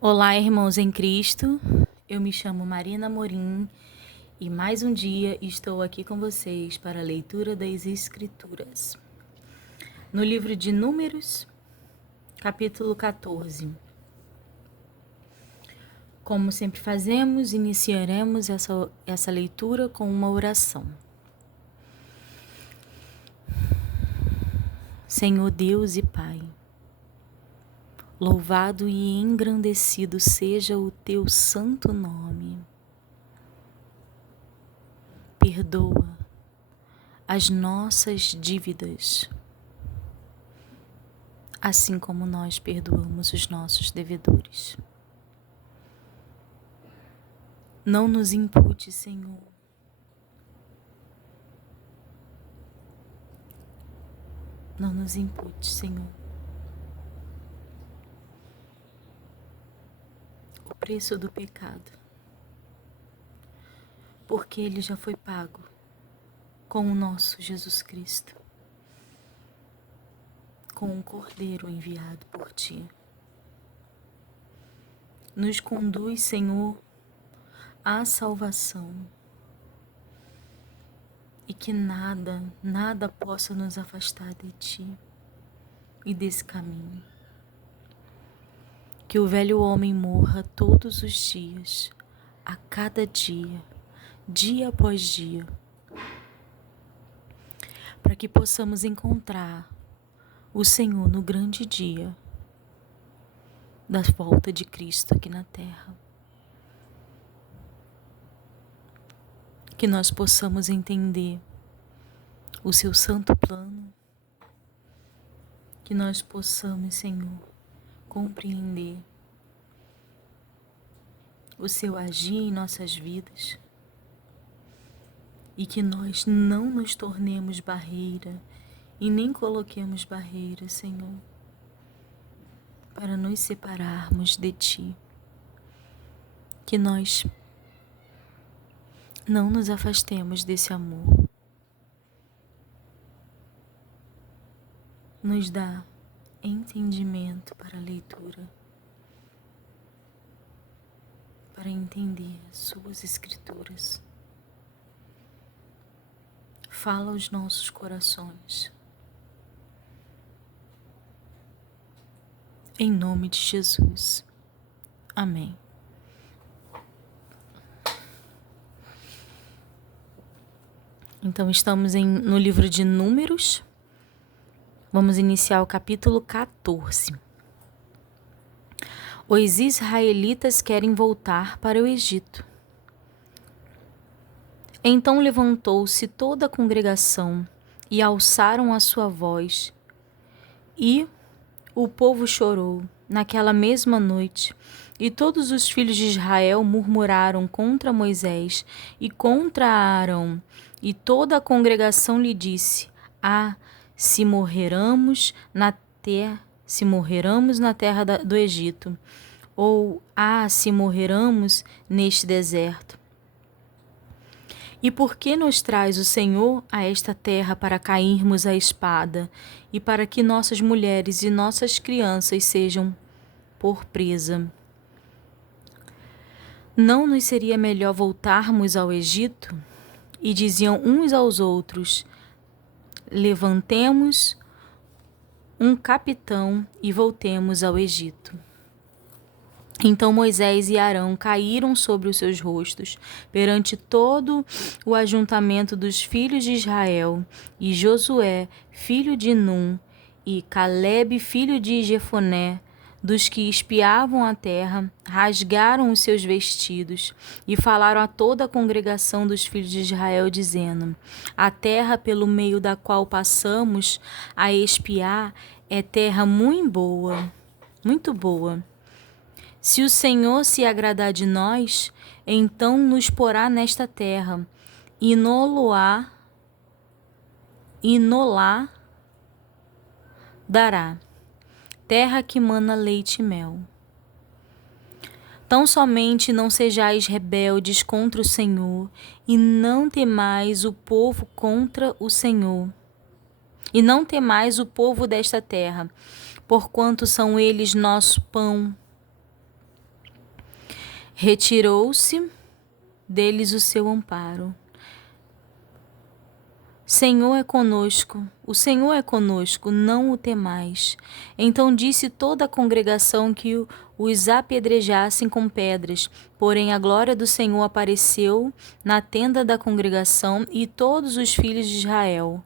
Olá, irmãos em Cristo. Eu me chamo Marina Amorim e mais um dia estou aqui com vocês para a leitura das Escrituras. No livro de Números, capítulo 14. Como sempre fazemos, iniciaremos essa leitura com uma oração. Senhor Deus e Pai, louvado e engrandecido seja o teu santo nome. Perdoa as nossas dívidas, assim como nós perdoamos os nossos devedores. Não nos impute, Senhor, não nos impute, Senhor, o preço do pecado, porque ele já foi pago com o nosso Jesus Cristo, com o Cordeiro enviado por Ti. Nos conduz, Senhor, à salvação e que nada possa nos afastar de Ti e desse caminho. Que o velho homem morra todos os dias, a cada dia, dia após dia, para que possamos encontrar o Senhor no grande dia da volta de Cristo aqui na terra. Que nós possamos entender o seu santo plano, que nós possamos, Senhor, compreender o seu agir em nossas vidas e que nós não nos tornemos barreira e nem coloquemos barreira, Senhor, para nos separarmos de Ti. Que nós não nos afastemos desse amor. Nos dá entendimento para a leitura, para entender as Suas Escrituras. Fala aos nossos corações. Em nome de Jesus. Amém. Então, estamos no livro de Números. Vamos iniciar o capítulo 14. Os israelitas querem voltar para o Egito. Então levantou-se toda a congregação e alçaram a sua voz, e o povo chorou naquela mesma noite, e todos os filhos de Israel murmuraram contra Moisés e contra Arão, e toda a congregação lhe disse: se morreramos na terra do Egito, ou se morreramos neste deserto. E por que nos traz o Senhor a esta terra para cairmos à espada, e para que nossas mulheres e nossas crianças sejam por presa? Não nos seria melhor voltarmos ao Egito? E diziam uns aos outros: levantemos um capitão e voltemos ao Egito. Então Moisés e Arão caíram sobre os seus rostos perante todo o ajuntamento dos filhos de Israel, e Josué, filho de Num, e Calebe, filho de Jefoné, dos que espiavam a terra, rasgaram os seus vestidos e falaram a toda a congregação dos filhos de Israel, dizendo: a terra pelo meio da qual passamos a espiar é terra muito boa. Se o Senhor se agradar de nós, então nos porá nesta terra, e nolá dará, terra que mana leite e mel. Tão somente não sejais rebeldes contra o Senhor, e não temais o povo contra o Senhor, e não temais o povo desta terra, porquanto são eles nosso pão. Retirou-se deles o seu amparo. Senhor é conosco, o Senhor é conosco, não o temais. Então disse toda a congregação que os apedrejassem com pedras. Porém a glória do Senhor apareceu na tenda da congregação e todos os filhos de Israel.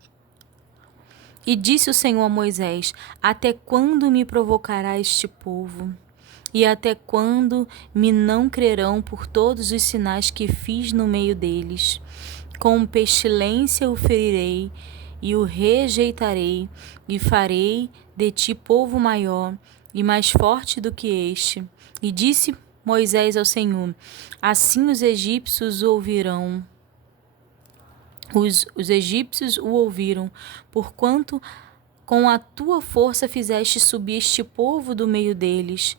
E disse o Senhor a Moisés: até quando me provocará este povo? E até quando me não crerão por todos os sinais que fiz no meio deles? Com pestilência o ferirei e o rejeitarei, e farei de ti povo maior e mais forte do que este. E disse Moisés ao Senhor: assim os egípcios o ouvirão. Os egípcios o ouviram, porquanto com a tua força fizeste subir este povo do meio deles.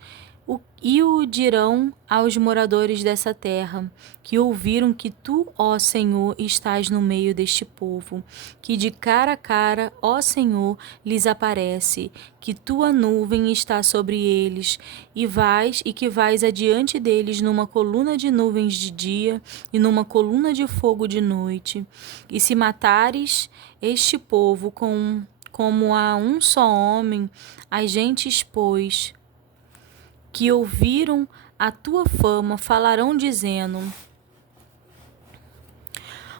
E o dirão aos moradores dessa terra, que ouviram que tu, ó Senhor, estás no meio deste povo, que de cara a cara, ó Senhor, lhes aparece, que tua nuvem está sobre eles, e que vais adiante deles numa coluna de nuvens de dia e numa coluna de fogo de noite. E se matares este povo como a um só homem, as gentes, pois, que ouviram a tua fama, falarão dizendo: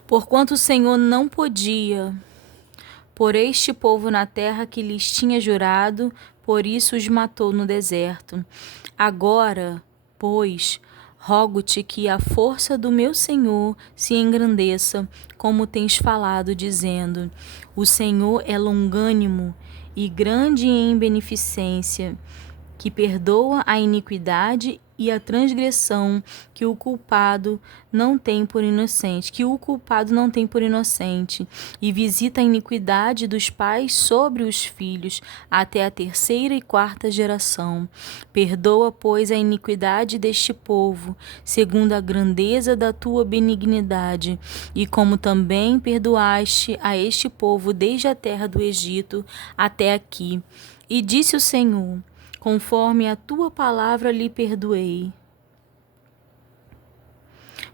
porquanto o Senhor não podia pôr este povo na terra que lhes tinha jurado, por isso os matou no deserto. Agora, pois, rogo-te que a força do meu Senhor se engrandeça, como tens falado, dizendo: o Senhor é longânimo e grande em beneficência, que perdoa a iniquidade e a transgressão que o culpado não tem por inocente, e visita a iniquidade dos pais sobre os filhos até a terceira e quarta geração. Perdoa, pois, a iniquidade deste povo, segundo a grandeza da tua benignidade, e como também perdoaste a este povo desde a terra do Egito até aqui. E disse o Senhor: conforme a tua palavra lhe perdoei.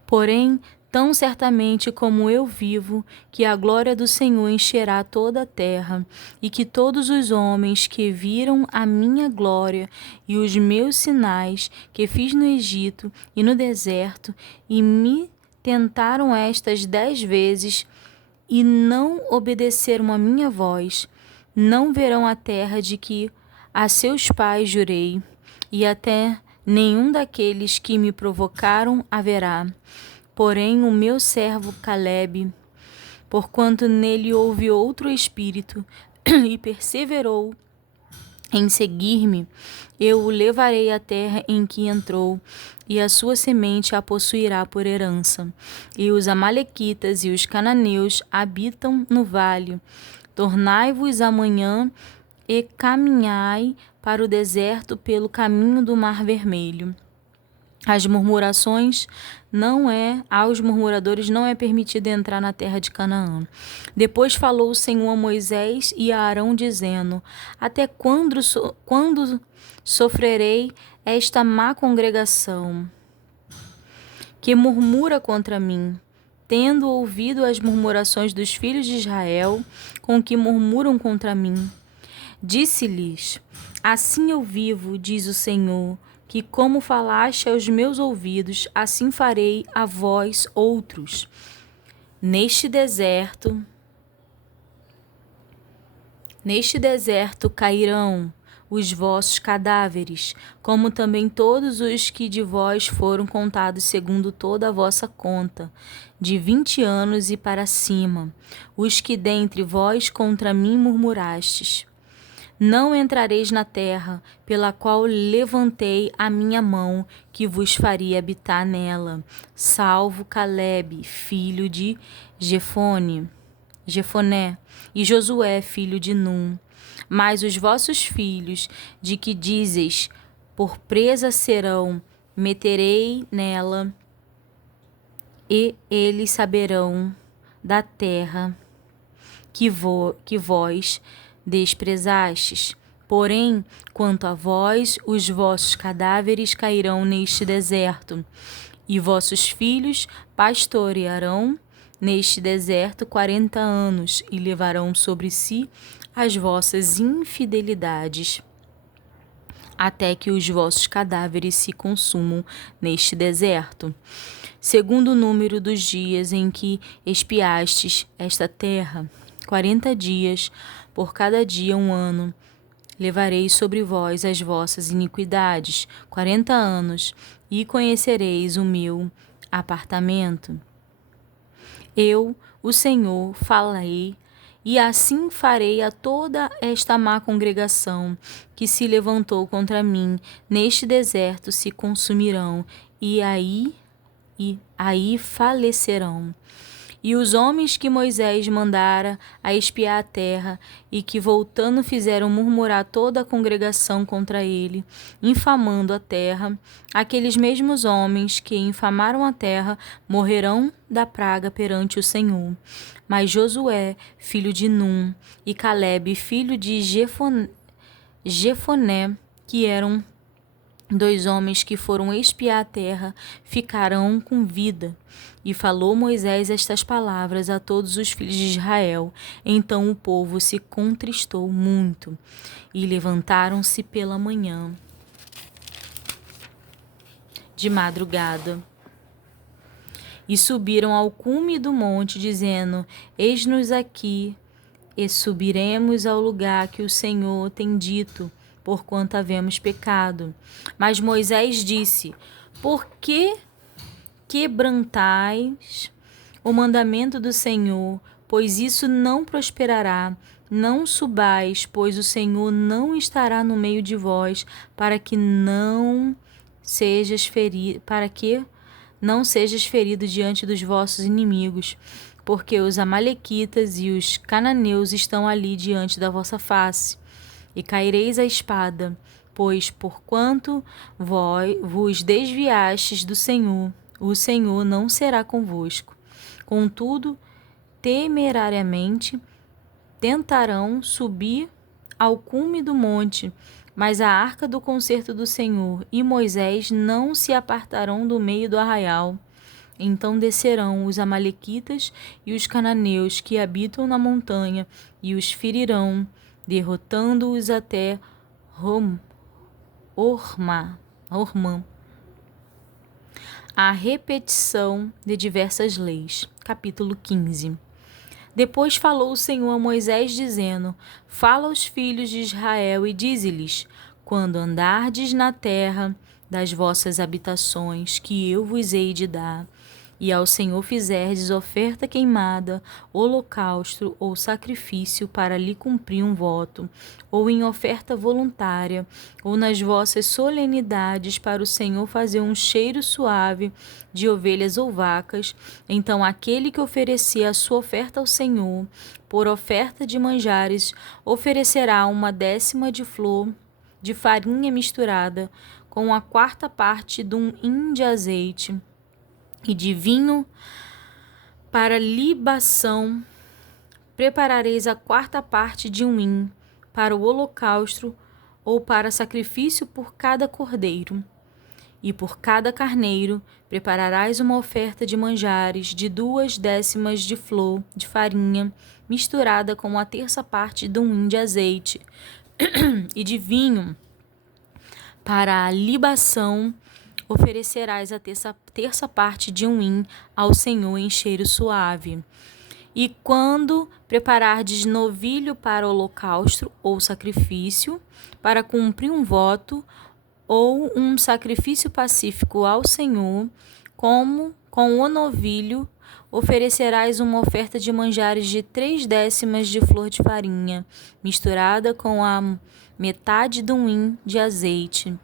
Porém, tão certamente como eu vivo, que a glória do Senhor encherá toda a terra, e que todos os homens que viram a minha glória e os meus sinais que fiz no Egito e no deserto, e me tentaram estas 10 vezes, e não obedeceram a minha voz, não verão a terra de que a seus pais jurei, e até nenhum daqueles que me provocaram haverá. Porém o meu servo Calebe, porquanto nele houve outro espírito, e perseverou em seguir-me, eu o levarei à terra em que entrou, e a sua semente a possuirá por herança. E os amalequitas e os cananeus habitam no vale. Tornai-vos amanhã e caminhai para o deserto pelo caminho do Mar Vermelho. Aos murmuradores não é permitido entrar na terra de Canaã. Depois falou o Senhor a Moisés e a Arão, dizendo: até quando sofrerei esta má congregação que murmura contra mim? Tendo ouvido as murmurações dos filhos de Israel, com que murmuram contra mim. Disse-lhes: assim eu vivo, diz o Senhor, que como falaste aos meus ouvidos, assim farei a vós outros. Neste deserto cairão os vossos cadáveres, como também todos os que de vós foram contados segundo toda a vossa conta, de 20 anos e para cima, os que dentre vós contra mim murmurastes. Não entrareis na terra, pela qual levantei a minha mão, que vos faria habitar nela, salvo Calebe, filho de Jefoné, e Josué, filho de Num. Mas os vossos filhos, de que dizes, por presa serão, meterei nela, e eles saberão da terra que vós desprezastes, Porém, quanto a vós, os vossos cadáveres cairão neste deserto, e vossos filhos pastorearão neste deserto 40 anos, e levarão sobre si as vossas infidelidades, até que os vossos cadáveres se consumam neste deserto. Segundo o número dos dias em que espiastes esta terra, 40 dias, por cada dia 1 ano, levarei sobre vós as vossas iniquidades, 40 anos, e conhecereis o meu apartamento. Eu, o Senhor, falei, e assim farei a toda esta má congregação que se levantou contra mim. Neste deserto se consumirão, e aí falecerão. E os homens que Moisés mandara a espiar a terra, e que voltando fizeram murmurar toda a congregação contra ele, infamando a terra, aqueles mesmos homens que infamaram a terra morrerão da praga perante o Senhor. Mas Josué, filho de Num, e Calebe, filho de Jefoné, que eram 2 homens que foram espiar a terra, ficarão com vida. E falou Moisés estas palavras a todos os filhos de Israel. Então o povo se contristou muito, e levantaram-se pela manhã, de madrugada, e subiram ao cume do monte, dizendo: Eis-nos aqui, e subiremos ao lugar que o Senhor tem dito, porquanto havemos pecado. Mas Moisés disse: Por que quebrantais o mandamento do Senhor? Pois isso não prosperará. Não subais, pois o Senhor não estará no meio de vós, para que não sejas ferido diante dos vossos inimigos, porque os amalequitas e os cananeus estão ali diante da vossa face. E caireis a espada, pois porquanto vos desviastes do Senhor, o Senhor não será convosco. Contudo, temerariamente tentarão subir ao cume do monte, mas a arca do concerto do Senhor e Moisés não se apartarão do meio do arraial. Então descerão os amalequitas e os cananeus que habitam na montanha e os ferirão, derrotando-os até Ormã. A repetição de diversas leis. Capítulo 15. Depois falou o Senhor a Moisés, dizendo: Fala aos filhos de Israel e dize-lhes: Quando andardes na terra das vossas habitações, que eu vos hei de dar, e ao Senhor fizerdes oferta queimada, holocausto ou sacrifício para lhe cumprir um voto, ou em oferta voluntária, ou nas vossas solenidades para o Senhor fazer um cheiro suave de ovelhas ou vacas, então aquele que oferecer a sua oferta ao Senhor, por oferta de manjares, oferecerá 1/10 de flor de farinha misturada com a 4ª parte de um hin de azeite, e de vinho para libação preparareis a 4ª parte de um hin para o holocausto ou para sacrifício por cada cordeiro. E por cada carneiro prepararás uma oferta de manjares de 2/10 de flor de farinha misturada com a 1/3 parte de um hin de azeite e de vinho para a libação oferecerás a 1/3 parte de um hin ao Senhor em cheiro suave. E quando preparardes novilho para holocausto ou sacrifício, para cumprir um voto, ou um sacrifício pacífico ao Senhor, com o novilho, oferecerás uma oferta de manjares de 3/10 de flor de farinha, misturada com a metade de um hin de azeite,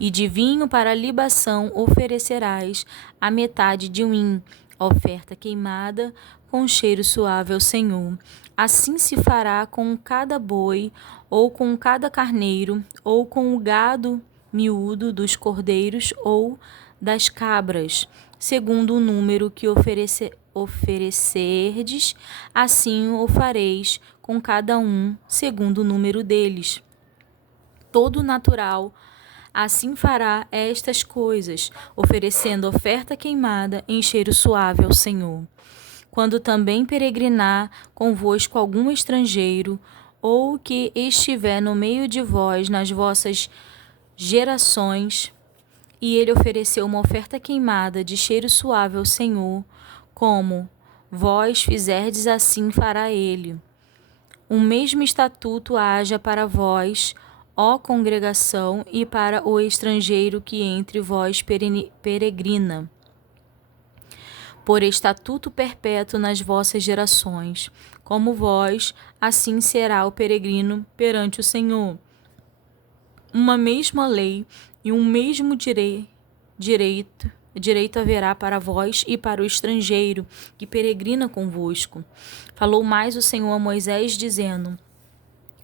e de vinho para libação oferecerás a metade de um hin, oferta queimada com cheiro suave ao Senhor. Assim se fará com cada boi, ou com cada carneiro, ou com o gado miúdo dos cordeiros ou das cabras, segundo o número que oferecerdes, assim o fareis com cada um, segundo o número deles. Todo natural assim fará estas coisas, oferecendo oferta queimada em cheiro suave ao Senhor. Quando também peregrinar convosco algum estrangeiro, ou que estiver no meio de vós nas vossas gerações, e ele ofereceu uma oferta queimada de cheiro suave ao Senhor, como vós fizerdes, assim fará ele. Um mesmo estatuto haja para vós, ó congregação, e para o estrangeiro que entre vós peregrina, por estatuto perpétuo nas vossas gerações. Como vós, assim será o peregrino perante o Senhor. Uma mesma lei e um mesmo direito haverá para vós e para o estrangeiro que peregrina convosco. Falou mais o Senhor a Moisés, dizendo: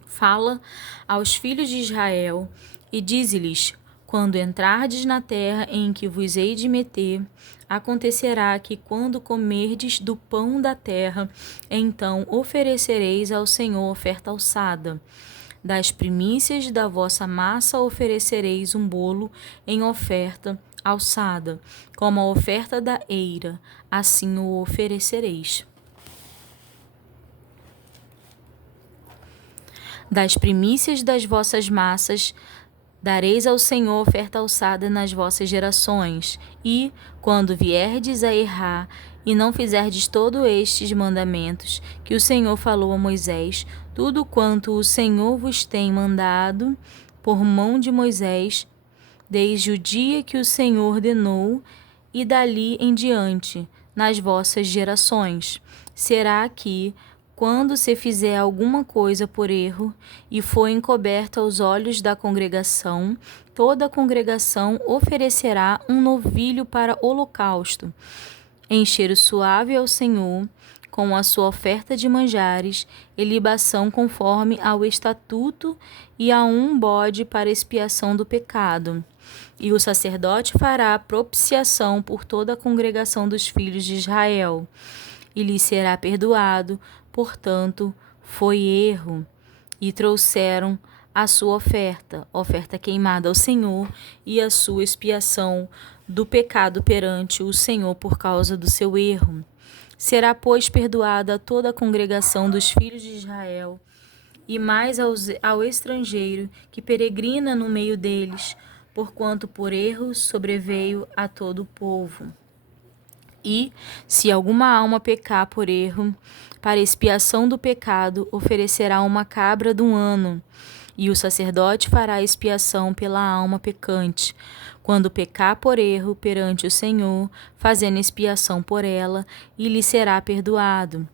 Fala aos filhos de Israel e dize-lhes: quando entrardes na terra em que vos hei de meter, acontecerá que quando comerdes do pão da terra, então oferecereis ao Senhor oferta alçada. Das primícias da vossa massa oferecereis um bolo em oferta alçada, como a oferta da eira, assim o oferecereis. Das primícias das vossas massas dareis ao Senhor oferta alçada nas vossas gerações. E, quando vierdes a errar, e não fizerdes todos estes mandamentos que o Senhor falou a Moisés, tudo quanto o Senhor vos tem mandado por mão de Moisés, desde o dia que o Senhor ordenou, e dali em diante, nas vossas gerações, será que, quando se fizer alguma coisa por erro e for encoberta aos olhos da congregação, toda a congregação oferecerá um novilho para holocausto, em cheiro suave ao Senhor, com a sua oferta de manjares e libação conforme ao estatuto, e a um bode para expiação do pecado. E o sacerdote fará propiciação por toda a congregação dos filhos de Israel, e lhe será perdoado. Portanto, foi erro. E trouxeram a sua oferta queimada ao Senhor, e a sua expiação do pecado perante o Senhor por causa do seu erro. Será, pois, perdoada toda a congregação dos filhos de Israel, e mais ao estrangeiro que peregrina no meio deles, porquanto por erro sobreveio a todo o povo. E, se alguma alma pecar por erro, para expiação do pecado, oferecerá uma cabra de 1 ano, e o sacerdote fará expiação pela alma pecante, quando pecar por erro perante o Senhor, fazendo expiação por ela, e lhe será perdoado.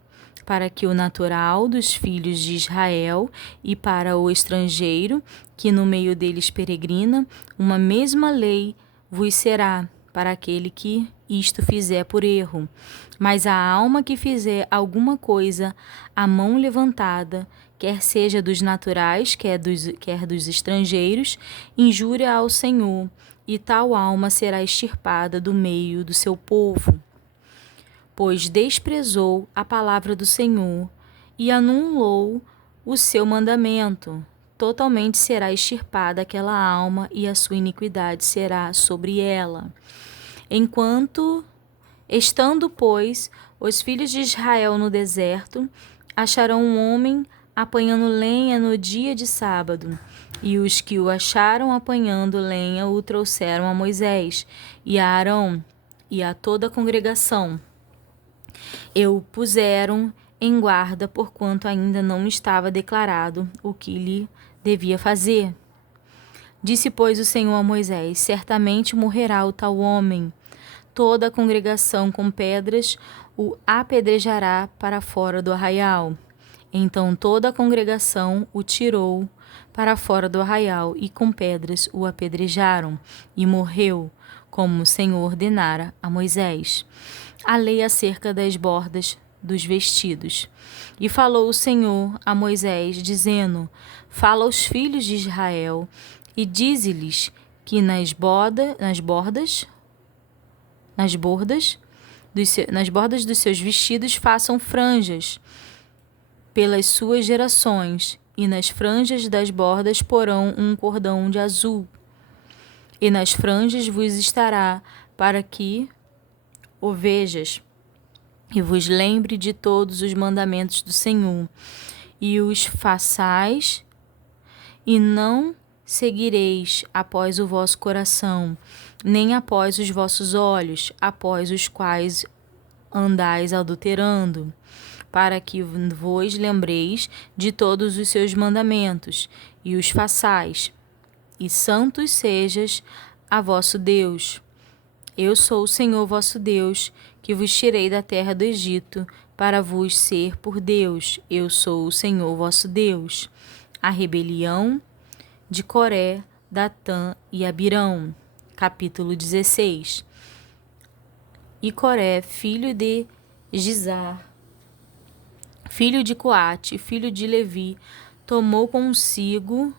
Para que o natural dos filhos de Israel e para o estrangeiro, que no meio deles peregrina, uma mesma lei vos será, para aquele que isto fizer por erro. Mas a alma que fizer alguma coisa à mão levantada, quer seja dos naturais, quer dos estrangeiros, injúria ao Senhor, e tal alma será extirpada do meio do seu povo. Pois desprezou a palavra do Senhor e anulou o seu mandamento. Totalmente será extirpada aquela alma, e a sua iniquidade será sobre ela. Estando, pois, os filhos de Israel no deserto, acharão um homem apanhando lenha no dia de sábado. E os que o acharam apanhando lenha o trouxeram a Moisés e a Arão e a toda a congregação. E o puseram em guarda, porquanto ainda não estava declarado o que lhe devia fazer. Disse, pois, o Senhor a Moisés: certamente morrerá o tal homem. Toda a congregação com pedras o apedrejará para fora do arraial. Então toda a congregação o tirou para fora do arraial, e com pedras o apedrejaram, e morreu, como o Senhor ordenara a Moisés. A lei acerca das bordas dos vestidos. E falou o Senhor a Moisés, dizendo: fala aos filhos de Israel, e dize-lhes que nas bordas dos seus vestidos façam franjas pelas suas gerações, e nas franjas das bordas porão um cordão de azul. E nas franjas vos estará, para que o vejas, e vos lembre de todos os mandamentos do Senhor, e os façais, e não seguireis após o vosso coração, nem após os vossos olhos, após os quais andais adulterando, para que vos lembreis de todos os seus mandamentos, e os façais, e santos sejas a vosso Deus. Eu sou o Senhor vosso Deus, que vos tirei da terra do Egito, para vos ser por Deus. Eu sou o Senhor vosso Deus. A rebelião de Coré, Datã e Abirão. Capítulo 16. E Coré, filho de Gizar, filho de Coate, filho de Levi, tomou consigo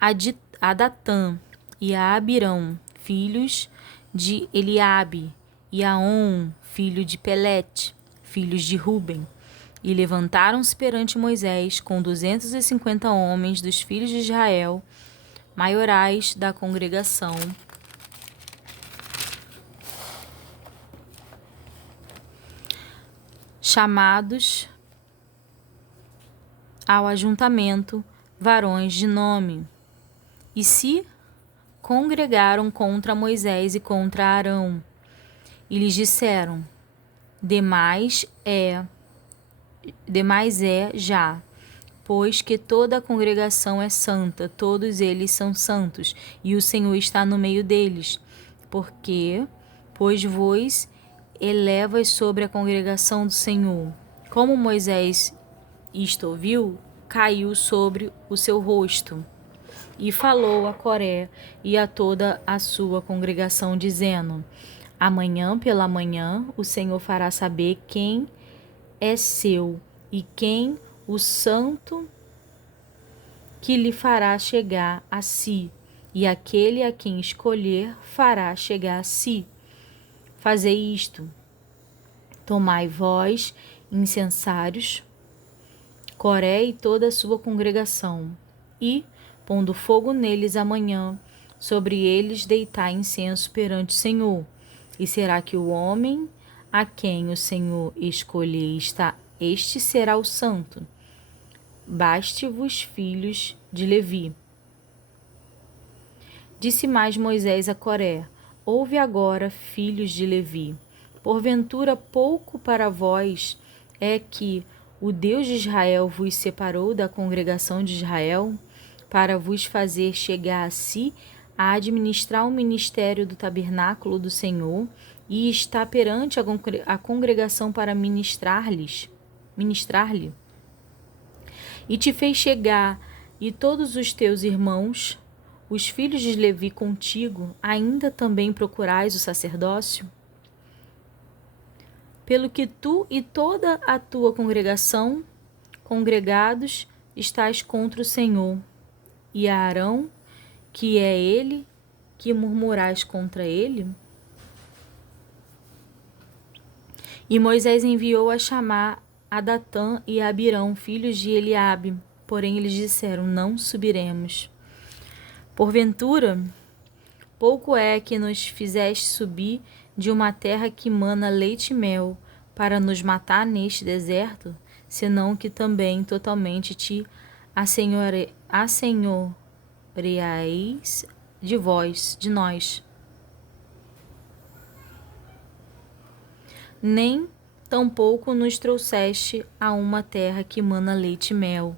a Datã e a Abirão, filhos de Eliabe, e a On, filho de Pelete, filhos de Ruben. E levantaram-se perante Moisés com 250 homens dos filhos de Israel, maiorais da congregação, chamados ao ajuntamento, varões de nome, e se congregaram contra Moisés e contra Arão, e lhes disseram: demais é já, pois que toda a congregação é santa, todos eles são santos, e o Senhor está no meio deles. Pois vos elevas sobre a congregação do Senhor. Como Moisés isto ouviu, caiu sobre o seu rosto. E falou a Coré e a toda a sua congregação, dizendo: amanhã pela manhã o Senhor fará saber quem é seu e quem o santo que lhe fará chegar a si, e aquele a quem escolher fará chegar a si. Fazei isto: tomai vós, incensários, Coré e toda a sua congregação, e, pondo fogo neles amanhã, sobre eles deitai incenso perante o Senhor. E será que o homem a quem o Senhor escolher este será o santo. Baste-vos, filhos de Levi. Disse mais Moisés a Coré: ouve agora, filhos de Levi. Porventura pouco para vós é que o Deus de Israel vos separou da congregação de Israel, para vos fazer chegar a si, a administrar o ministério do tabernáculo do Senhor, e está perante a congregação para ministrar-lhe. E te fez chegar, e todos os teus irmãos, os filhos de Levi contigo, ainda também procurais o sacerdócio? Pelo que tu e toda a tua congregação, congregados, estais contra o Senhor, e a Arão, que é ele, que murmurais contra ele? E Moisés enviou a chamar a Datã e a Abirão, filhos de Eliabe, porém eles disseram: não subiremos. Porventura, pouco é que nos fizeste subir de uma terra que mana leite e mel, para nos matar neste deserto, senão que também totalmente te assenhoreais de nós. Nem tampouco nos trouxeste a uma terra que mana leite e mel,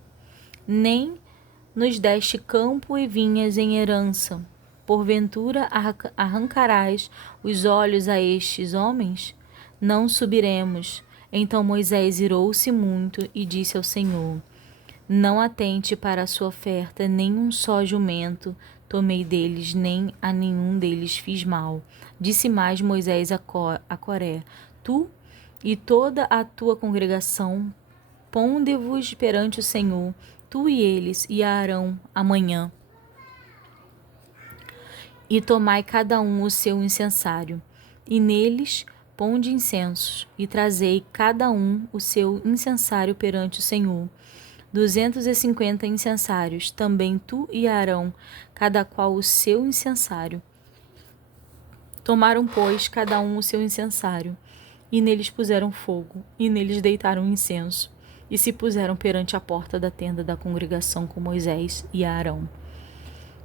nem nos deste campo e vinhas em herança. Porventura arrancarás os olhos a estes homens? Não subiremos. Então Moisés irou-se muito e disse ao Senhor: não atente para a sua oferta, nem um só jumento tomei deles, nem a nenhum deles fiz mal. Disse mais Moisés a Coré: tu e toda a tua congregação, ponde-vos perante o Senhor, tu e eles e a Arão, amanhã. E tomai cada um o seu incensário, e neles ponde incensos, e trazei cada um o seu incensário perante o Senhor. 250 incensários, também tu e Arão, cada qual o seu incensário. Tomaram, pois, cada um o seu incensário, e neles puseram fogo, e neles deitaram incenso, e se puseram perante a porta da tenda da congregação com Moisés e Arão.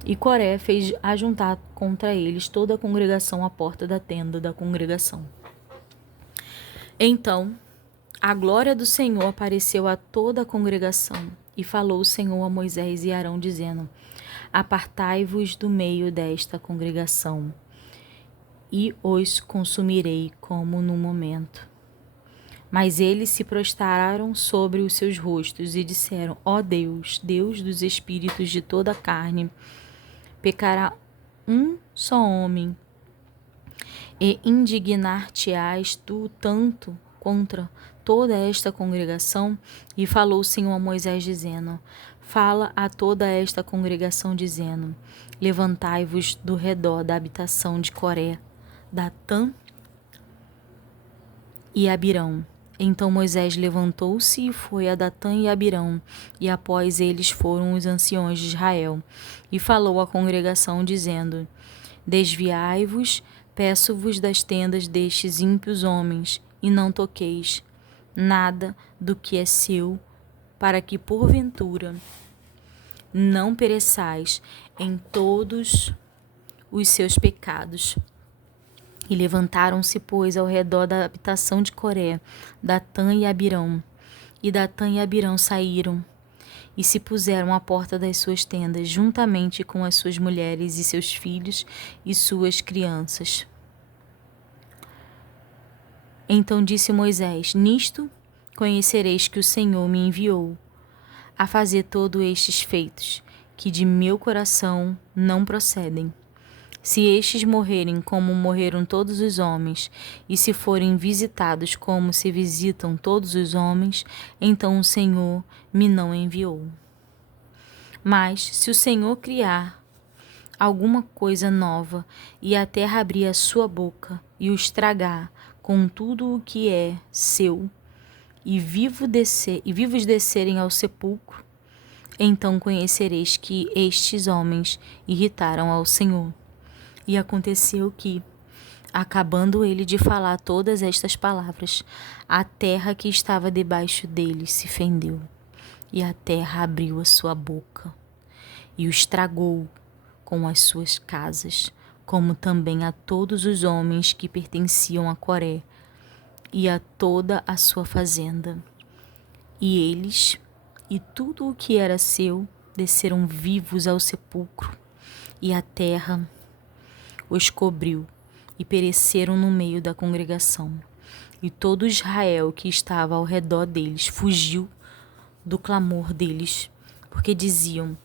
E Coré fez ajuntar contra eles toda a congregação à porta da tenda da congregação. Então a glória do Senhor apareceu a toda a congregação, e falou o Senhor a Moisés e Arão, dizendo: Apartai-vos do meio desta congregação, e os consumirei como no momento. Mas eles se prostraram sobre os seus rostos e disseram: Ó Deus, Deus dos espíritos de toda a carne, pecará um só homem, e indignar-te-ás tu tanto contra toda esta congregação? E falou o Senhor a Moisés, dizendo: Fala a toda esta congregação, dizendo: Levantai-vos do redor da habitação de Coré, Datã e Abirão. Então Moisés levantou-se e foi a Datã e Abirão, e após eles foram os anciões de Israel. E falou à congregação, dizendo: Desviai-vos, peço-vos das tendas destes ímpios homens, e não toqueis nada do que é seu, para que porventura não pereçais em todos os seus pecados. E levantaram-se, pois, ao redor da habitação de Coré, Datã e Abirão. E Datã e Abirão saíram e se puseram à porta das suas tendas, juntamente com as suas mulheres e seus filhos e suas crianças. Então disse Moisés: Nisto conhecereis que o Senhor me enviou a fazer todos estes feitos, que de meu coração não procedem. Se estes morrerem como morreram todos os homens, e se forem visitados como se visitam todos os homens, então o Senhor me não enviou. Mas se o Senhor criar alguma coisa nova, e a terra abrir a sua boca, e o estragar com tudo o que é seu, e vivos descerem ao sepulcro, então conhecereis que estes homens irritaram ao Senhor. E aconteceu que, acabando ele de falar todas estas palavras, a terra que estava debaixo deles se fendeu, e a terra abriu a sua boca, e o estragou com as suas casas, como também a todos os homens que pertenciam a Coré, e a toda a sua fazenda. E eles, e tudo o que era seu, desceram vivos ao sepulcro, e a terra os cobriu, e pereceram no meio da congregação. E todo Israel que estava ao redor deles fugiu do clamor deles, porque diziam: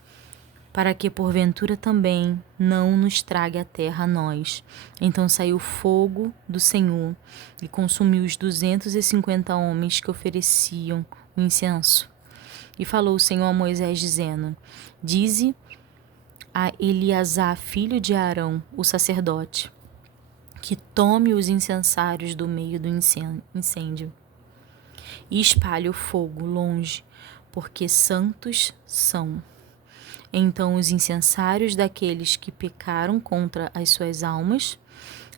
para que porventura também não nos trague a terra a nós. Então saiu fogo do Senhor e consumiu os 250 homens que ofereciam o incenso. E falou o Senhor a Moisés, dizendo: Dize a Eleazar, filho de Arão, o sacerdote, que tome os incensários do meio do incêndio e espalhe o fogo longe, porque santos são. Então os incensários daqueles que pecaram contra as suas almas,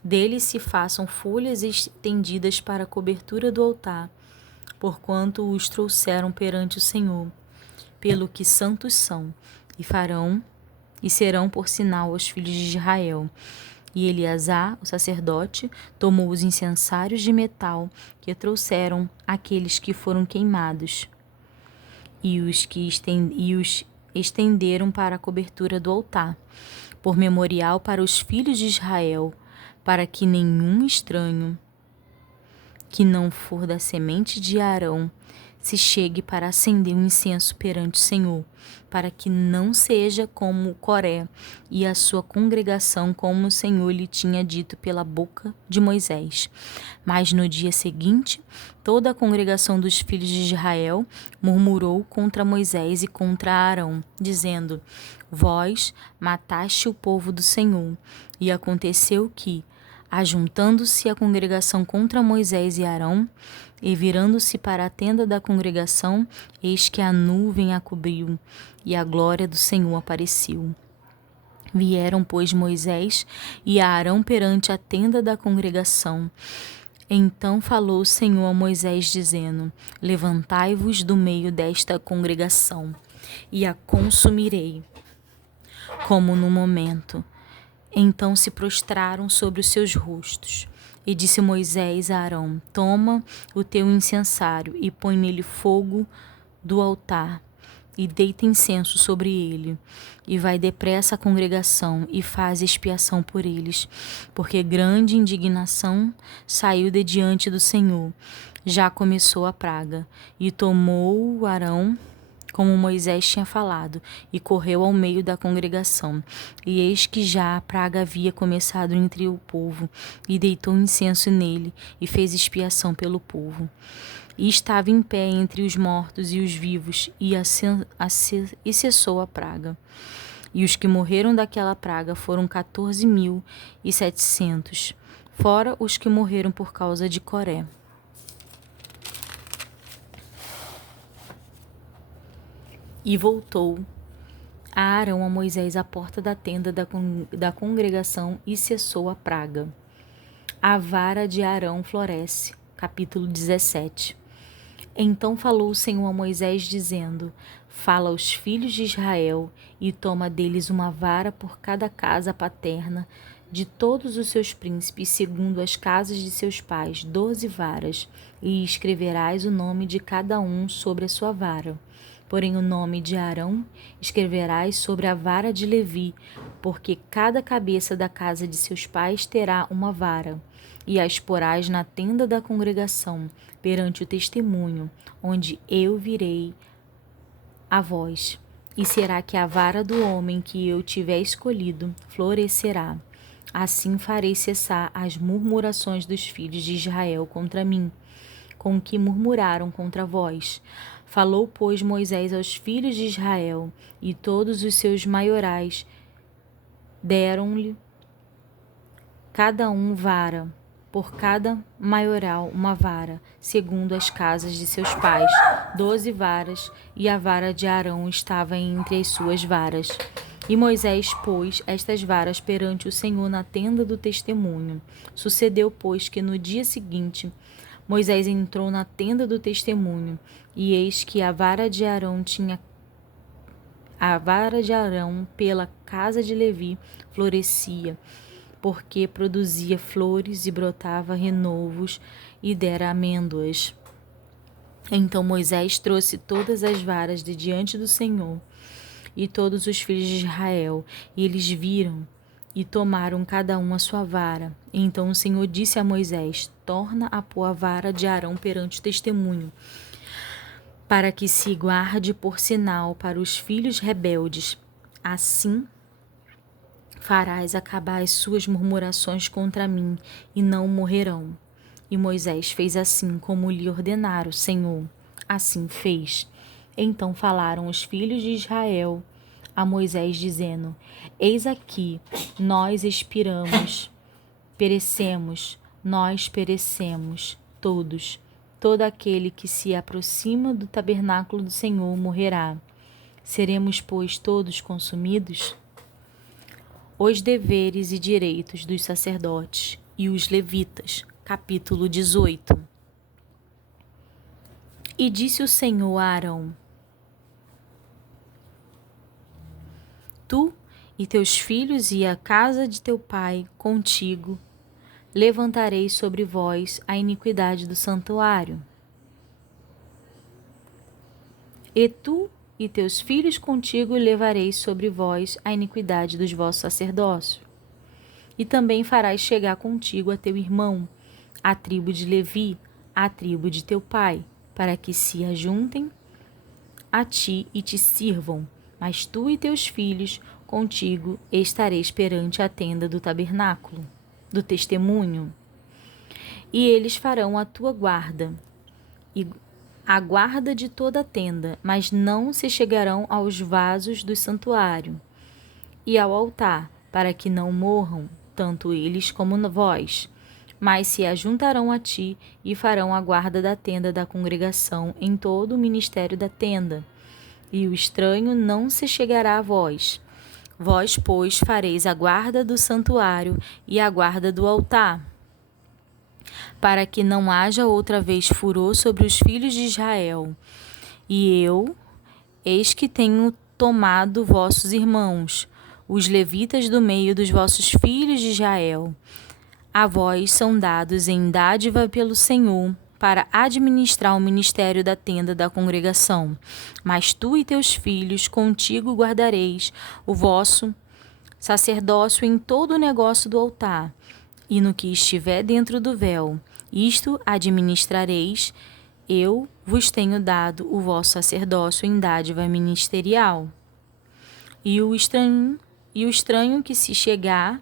deles se façam folhas estendidas para a cobertura do altar, porquanto os trouxeram perante o Senhor, pelo que santos são, e serão por sinal aos filhos de Israel. E Eleazar, o sacerdote, tomou os incensários de metal que trouxeram aqueles que foram queimados, e os estenderam para a cobertura do altar, por memorial para os filhos de Israel, para que nenhum estranho que não for da semente de Arão se chegue para acender um incenso perante o Senhor, para que não seja como Coré e a sua congregação, como o Senhor lhe tinha dito pela boca de Moisés. Mas no dia seguinte, toda a congregação dos filhos de Israel murmurou contra Moisés e contra Arão, dizendo: Vós mataste o povo do Senhor. E aconteceu que, Ajuntando-se a congregação contra Moisés e Arão, e virando-se para a tenda da congregação, eis que a nuvem a cobriu, e a glória do Senhor apareceu. Vieram, pois, Moisés e Arão perante a tenda da congregação. Então falou o Senhor a Moisés, dizendo: Levantai-vos do meio desta congregação, e a consumirei, como no momento. Então se prostraram sobre os seus rostos. E disse Moisés a Arão: Toma o teu incensário e põe nele fogo do altar, e deita incenso sobre ele. E vai depressa à congregação e faz expiação por eles, porque grande indignação saiu de diante do Senhor. Já começou a praga. E tomou Arão, como Moisés tinha falado, e correu ao meio da congregação. E eis que já a praga havia começado entre o povo, e deitou incenso nele, e fez expiação pelo povo. E estava em pé entre os mortos e os vivos, e cessou a praga. E os que morreram daquela praga foram 14.700, fora os que morreram por causa de Coré. E voltou a Arão a Moisés à porta da tenda da congregação, e cessou a praga. A vara de Arão floresce. Capítulo 17. Então falou o Senhor a Moisés, dizendo: Fala aos filhos de Israel, e toma deles uma vara por cada casa paterna de todos os seus príncipes, segundo as casas de seus pais, 12 varas, e escreverás o nome de cada um sobre a sua vara. Porém o nome de Arão escreverás sobre a vara de Levi, porque cada cabeça da casa de seus pais terá uma vara. E as porás na tenda da congregação, perante o testemunho, onde eu virei a vós. E será que a vara do homem que eu tiver escolhido florescerá. Assim farei cessar as murmurações dos filhos de Israel contra mim, com que murmuraram contra vós. Falou, pois, Moisés aos filhos de Israel, e todos os seus maiorais deram-lhe cada um vara, por cada maioral uma vara, segundo as casas de seus pais, 12 varas, e a vara de Arão estava entre as suas varas. E Moisés pôs estas varas perante o Senhor na tenda do testemunho. Sucedeu, pois, que no dia seguinte Moisés entrou na tenda do testemunho, e eis que a vara de Arão pela casa de Levi florescia, porque produzia flores e brotava renovos e dera amêndoas. Então Moisés trouxe todas as varas de diante do Senhor e todos os filhos de Israel, e eles viram e tomaram cada um a sua vara. Então o Senhor disse a Moisés: Torna a pôr a vara de Arão perante o testemunho, para que se guarde por sinal para os filhos rebeldes. Assim farás acabar as suas murmurações contra mim, e não morrerão. E Moisés fez assim como lhe ordenara o Senhor. Assim fez. Então falaram os filhos de Israel a Moisés, dizendo: Eis aqui, nós expiramos, nós perecemos, todos. Todo aquele que se aproxima do tabernáculo do Senhor morrerá. Seremos, pois, todos consumidos? Os deveres e direitos dos sacerdotes e os levitas. Capítulo 18. E disse o Senhor a Arão: Tu e teus filhos e a casa de teu pai contigo levantarei sobre vós a iniquidade do santuário. E tu e teus filhos contigo levareis sobre vós a iniquidade dos vossos sacerdócios. E também farás chegar contigo a teu irmão, a tribo de Levi, a tribo de teu pai, para que se ajuntem a ti e te sirvam. Mas tu e teus filhos contigo estareis perante a tenda do tabernáculo, do testemunho. E eles farão a tua guarda, e a guarda de toda a tenda, mas não se chegarão aos vasos do santuário e ao altar, para que não morram. tanto eles como vós. Mas se ajuntarão a ti e farão a guarda da tenda da congregação em todo o ministério da tenda. E o estranho não se chegará a vós. Vós, pois, fareis a guarda do santuário e a guarda do altar, para que não haja outra vez furor sobre os filhos de Israel. E eu, eis que tenho tomado vossos irmãos, os levitas do meio dos vossos filhos de Israel. A vós são dados em dádiva pelo Senhor, para administrar o ministério da tenda da congregação. Mas tu e teus filhos contigo guardareis o vosso sacerdócio em todo o negócio do altar, e no que estiver dentro do véu. Isto administrareis. Eu vos tenho dado o vosso sacerdócio em dádiva ministerial. E o estranho que se chegar,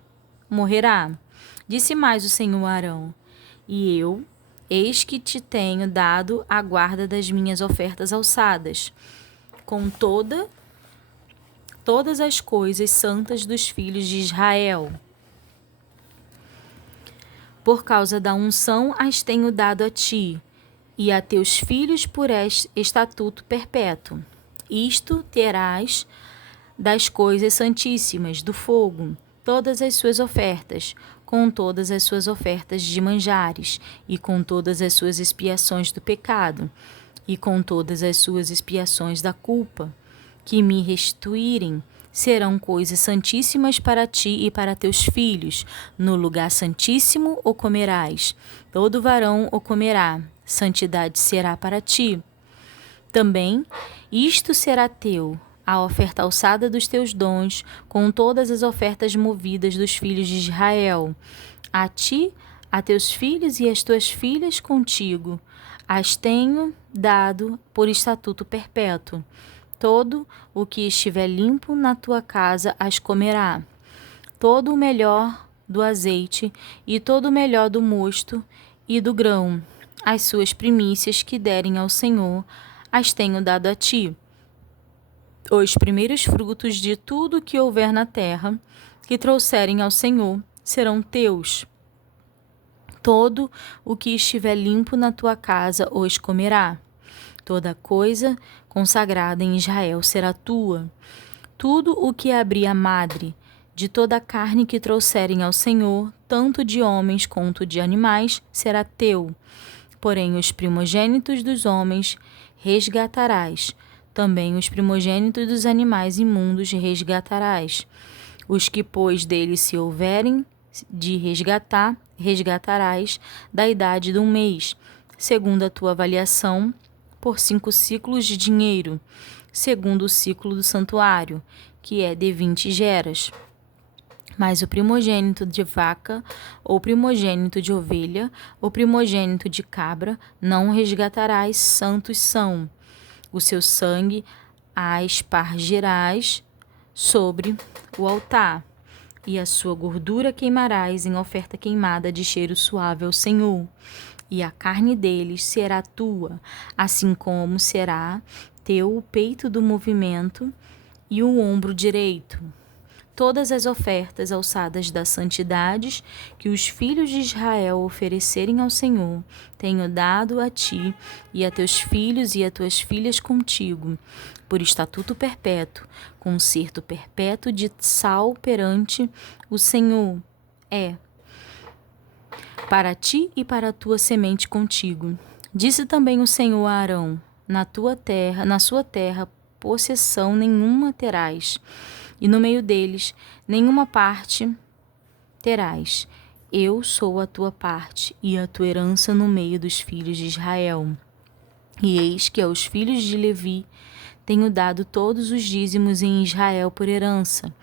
morrerá. Disse mais o Senhor a Arão: E eu, eis que te tenho dado a guarda das minhas ofertas alçadas, com todas as coisas santas dos filhos de Israel. Por causa da unção as tenho dado a ti, e a teus filhos por estatuto perpétuo. Isto terás das coisas santíssimas do fogo, todas as suas ofertas, com todas as suas ofertas de manjares, e com todas as suas expiações do pecado, e com todas as suas expiações da culpa, que me restituírem, serão coisas santíssimas para ti e para teus filhos. No lugar santíssimo o comerás, todo varão o comerá, santidade será para ti. Também isto será teu, a oferta alçada dos teus dons, com todas as ofertas movidas dos filhos de Israel. A ti, a teus filhos e as tuas filhas contigo, as tenho dado por estatuto perpétuo. Todo o que estiver limpo na tua casa as comerá. Todo o melhor do azeite e todo o melhor do mosto e do grão, as suas primícias que derem ao Senhor, as tenho dado a ti. Os primeiros frutos de tudo que houver na terra, que trouxerem ao Senhor, serão teus. Todo o que estiver limpo na tua casa os comerá. Toda coisa consagrada em Israel será tua. Tudo o que abrir a madre, de toda a carne que trouxerem ao Senhor, tanto de homens quanto de animais, será teu. Porém, os primogênitos dos homens resgatarás. Também os primogênitos dos animais imundos resgatarás. Os que, pois, deles se houverem de resgatar, resgatarás da idade de 1 mês, segundo a tua avaliação, por 5 ciclos de dinheiro, segundo o ciclo do santuário, que é de 20 geras. Mas o primogênito de vaca, ou primogênito de ovelha, ou primogênito de cabra, não resgatarás, santos são. O seu sangue aspargirás sobre o altar, e a sua gordura queimarás em oferta queimada de cheiro suave ao Senhor. E a carne deles será tua, assim como será teu o peito do movimento e o ombro direito. Todas as ofertas alçadas das santidades que os filhos de Israel oferecerem ao Senhor, tenho dado a ti e a teus filhos e a tuas filhas contigo, por estatuto perpétuo, concerto perpétuo de sal perante o Senhor. Para ti e para a tua semente contigo. Disse também o Senhor a Arão: na sua terra, possessão nenhuma terás, e no meio deles nenhuma parte terás. Eu sou a tua parte e a tua herança no meio dos filhos de Israel. E eis que aos filhos de Levi tenho dado todos os dízimos em Israel por herança,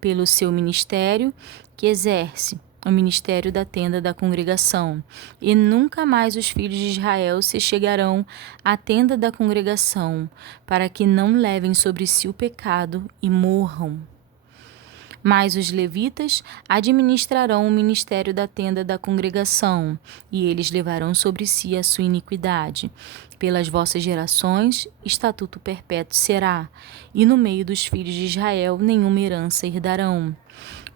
pelo seu ministério que exerce, o ministério da tenda da congregação. E nunca mais os filhos de Israel se chegarão à tenda da congregação, para que não levem sobre si o pecado e morram. Mas os levitas administrarão o ministério da tenda da congregação, e eles levarão sobre si a sua iniquidade. Pelas vossas gerações, estatuto perpétuo será, e no meio dos filhos de Israel nenhuma herança herdarão.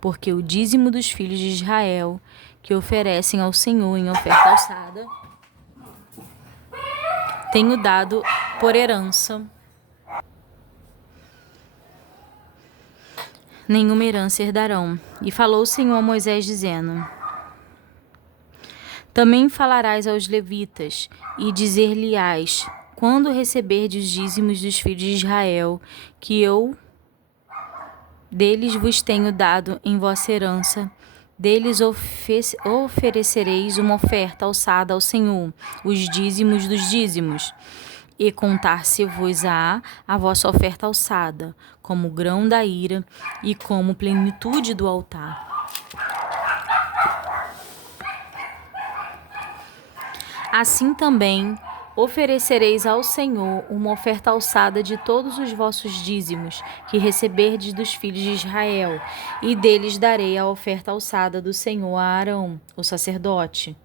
porque o dízimo dos filhos de Israel, que oferecem ao Senhor em oferta alçada, tenho dado por herança. Nenhuma herança herdarão. E falou o Senhor a Moisés, dizendo: Também falarás aos levitas, e dizer-lhe-ás: quando receberdes os dízimos dos filhos de Israel, que eu deles vos tenho dado em vossa herança, deles oferecereis uma oferta alçada ao Senhor, os dízimos dos dízimos, e contar-se-vos-á a vossa oferta alçada, como grão da ira e como plenitude do altar. Assim também oferecereis ao Senhor uma oferta alçada de todos os vossos dízimos que receberdes dos filhos de Israel, e deles darei a oferta alçada do Senhor a Arão, o sacerdote.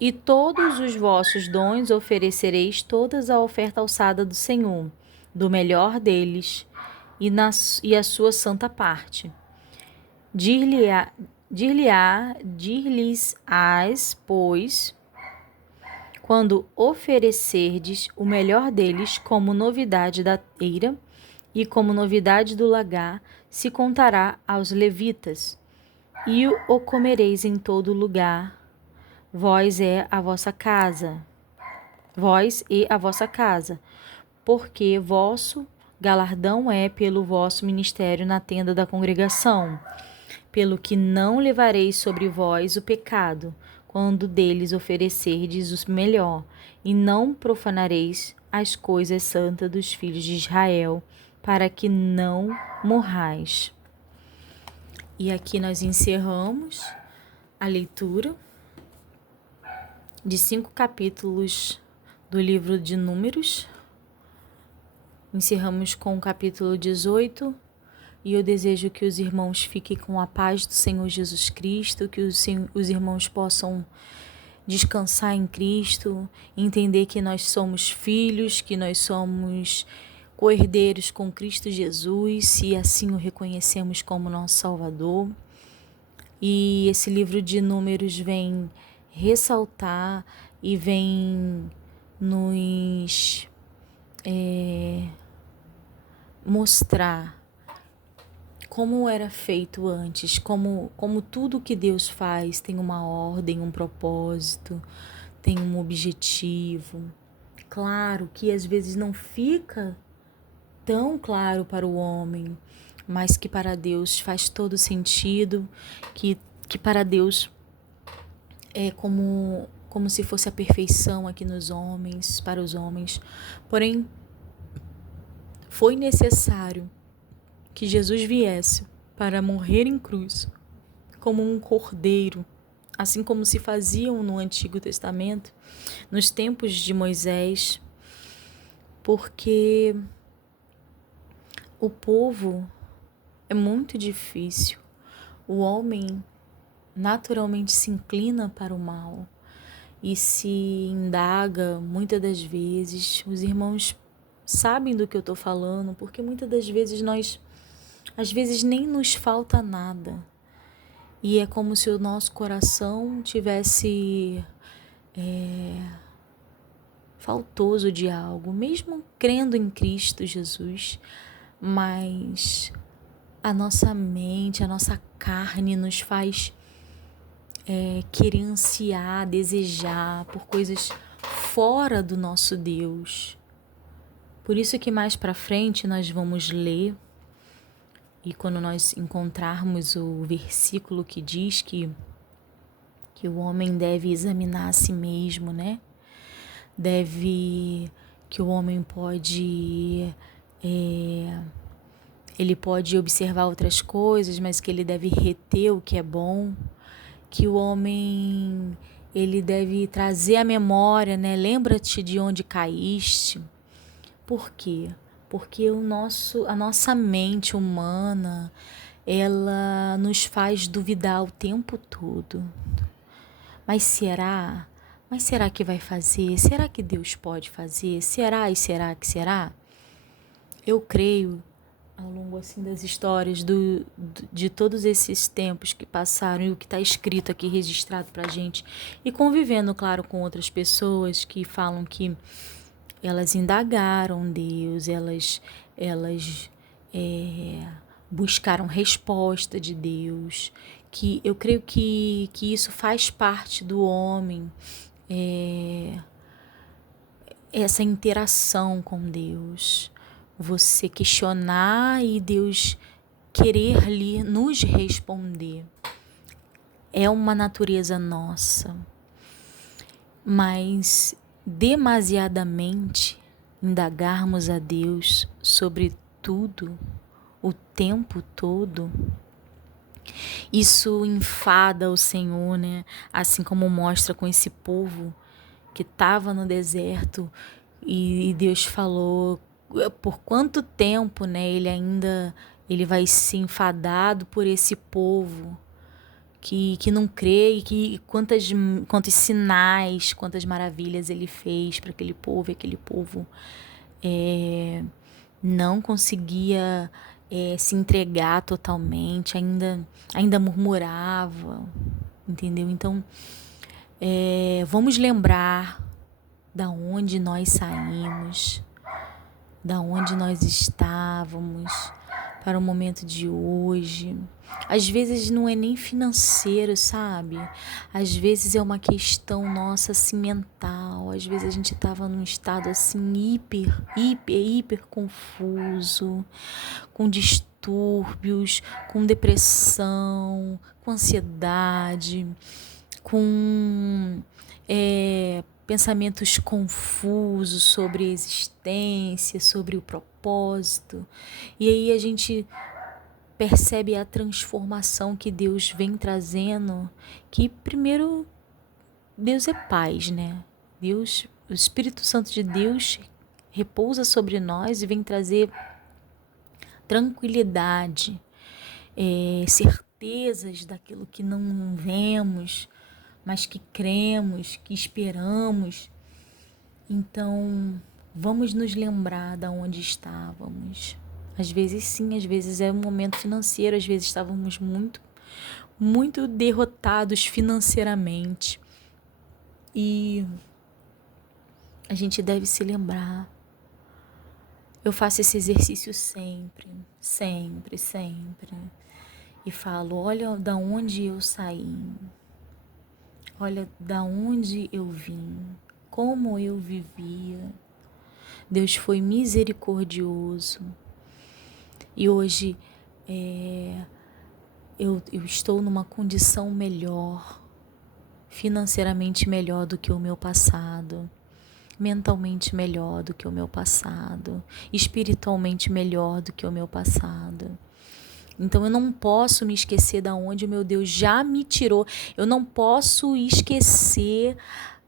E todos os vossos dons oferecereis todas a oferta alçada do Senhor, do melhor deles, e a sua santa parte. Dir-lhes-ás, pois, quando oferecerdes o melhor deles como novidade da eira e como novidade do lagar, se contará aos levitas, e o comereis em todo lugar, vós e a vossa casa, porque vosso galardão é pelo vosso ministério na tenda da congregação, pelo que não levareis sobre vós o pecado, quando deles oferecerdes o melhor, e não profanareis as coisas santas dos filhos de Israel, para que não morrais. E aqui nós encerramos a leitura de 5 capítulos do livro de Números. Encerramos com o capítulo 18. E eu desejo que os irmãos fiquem com a paz do Senhor Jesus Cristo, que os irmãos possam descansar em Cristo, entender que nós somos filhos, que nós somos co-herdeiros com Cristo Jesus, se assim o reconhecemos como nosso Salvador. E esse livro de Números vem ressaltar e vem nos mostrar como era feito antes, como tudo que Deus faz tem uma ordem, um propósito, tem um objetivo. Claro que às vezes não fica tão claro para o homem, mas que para Deus faz todo sentido, que para Deus é como se fosse a perfeição aqui nos homens, para os homens. Porém, foi necessário que Jesus viesse para morrer em cruz como um cordeiro, assim como se faziam no Antigo Testamento, nos tempos de Moisés, porque o povo é muito difícil. O homem naturalmente se inclina para o mal e se indaga muitas das vezes. Os irmãos sabem do que eu estou falando, porque muitas das vezes às vezes nem nos falta nada. E é como se o nosso coração tivesse faltoso de algo, mesmo crendo em Cristo Jesus, mas a nossa mente, a nossa carne nos faz querer ansiar, desejar por coisas fora do nosso Deus. Por isso que mais para frente nós vamos ler, e quando nós encontrarmos o versículo que diz que o homem deve examinar a si mesmo, né? Que o homem pode ele pode observar outras coisas, mas que ele deve reter o que é bom, que o homem ele deve trazer à memória, né? Lembra-te de onde caíste. Por quê? Porque a nossa mente humana, ela nos faz duvidar o tempo todo. Mas será? Mas será que vai fazer? Será que Deus pode fazer? Será e será que será? Eu creio ao longo assim das histórias de todos esses tempos que passaram e o que está escrito aqui, registrado para a gente, e convivendo, claro, com outras pessoas que falam que elas indagaram Deus, elas buscaram resposta de Deus, que eu creio que isso faz parte do homem, essa interação com Deus, você questionar e Deus querer nos responder. É uma natureza nossa, mas demasiadamente indagarmos a Deus sobre tudo, o tempo todo, isso enfada o Senhor, né? Assim como mostra com esse povo que estava no deserto e Deus falou por quanto tempo, né? Ele vai ser enfadado por esse povo que não crê, e quantos sinais, quantas maravilhas ele fez para aquele povo, e aquele povo não conseguia se entregar totalmente, ainda murmurava, entendeu? Então, vamos lembrar da onde nós saímos, da onde nós estávamos para o momento de hoje. Às vezes não é nem financeiro, sabe? Às vezes é uma questão nossa assim mental. Às vezes a gente estava num estado assim hiper confuso, com distúrbios, com depressão, com ansiedade, com pensamentos confusos sobre a existência, sobre o propósito. E aí a gente percebe a transformação que Deus vem trazendo, que primeiro Deus é paz, né? Deus, o Espírito Santo de Deus repousa sobre nós e vem trazer tranquilidade, certezas daquilo que não vemos, mas que cremos, que esperamos. Então, vamos nos lembrar de onde estávamos. Às vezes sim, às vezes é um momento financeiro, às vezes estávamos muito derrotados financeiramente. E a gente deve se lembrar. Eu faço esse exercício sempre. E falo, olha da onde eu saí. Olha da onde eu vim. Como eu vivia. Deus foi misericordioso. E hoje eu estou numa condição melhor, financeiramente melhor do que o meu passado, mentalmente melhor do que o meu passado, espiritualmente melhor do que o meu passado. Então eu não posso me esquecer da onde o meu Deus já me tirou. Eu não posso esquecer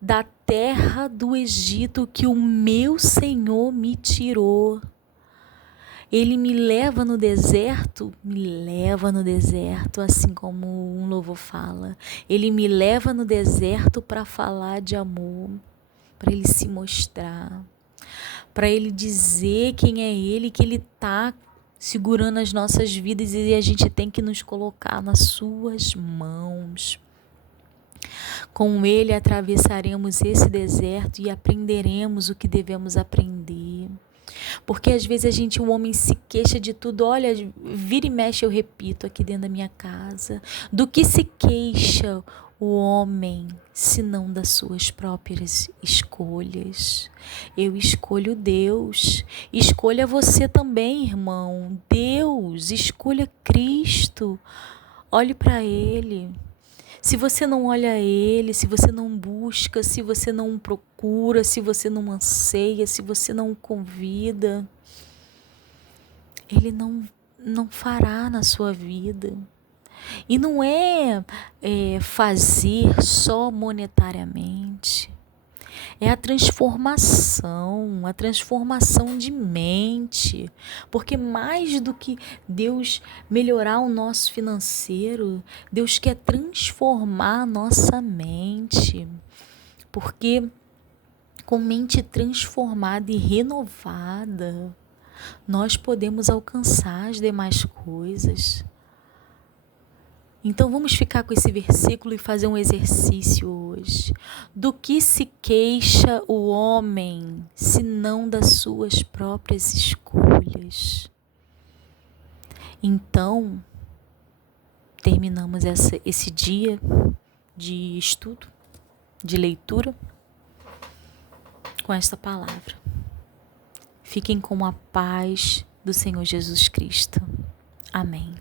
da terra do Egito que o meu Senhor me tirou. Ele me leva no deserto, assim como um louvor fala. Ele me leva no deserto para falar de amor, para ele se mostrar, para ele dizer quem é ele, que ele está segurando as nossas vidas e a gente tem que nos colocar nas suas mãos. Com ele atravessaremos esse deserto e aprenderemos o que devemos aprender. Porque às vezes o homem se queixa de tudo. Olha, vira e mexe, eu repito aqui dentro da minha casa. Do que se queixa o homem, senão das suas próprias escolhas? Eu escolho Deus. Escolha você também, irmão. Deus, escolha Cristo. Olhe para Ele. Se você não olha a Ele, se você não busca, se você não procura, se você não anseia, se você não o convida, Ele não fará na sua vida. E não é fazer só monetariamente. É a transformação de mente. Porque mais do que Deus melhorar o nosso financeiro, Deus quer transformar a nossa mente. Porque com mente transformada e renovada, nós podemos alcançar as demais coisas. Então vamos ficar com esse versículo e fazer um exercício hoje. Do que se queixa o homem, senão das suas próprias escolhas? Então, terminamos esse dia de estudo, de leitura, com esta palavra. Fiquem com a paz do Senhor Jesus Cristo. Amém.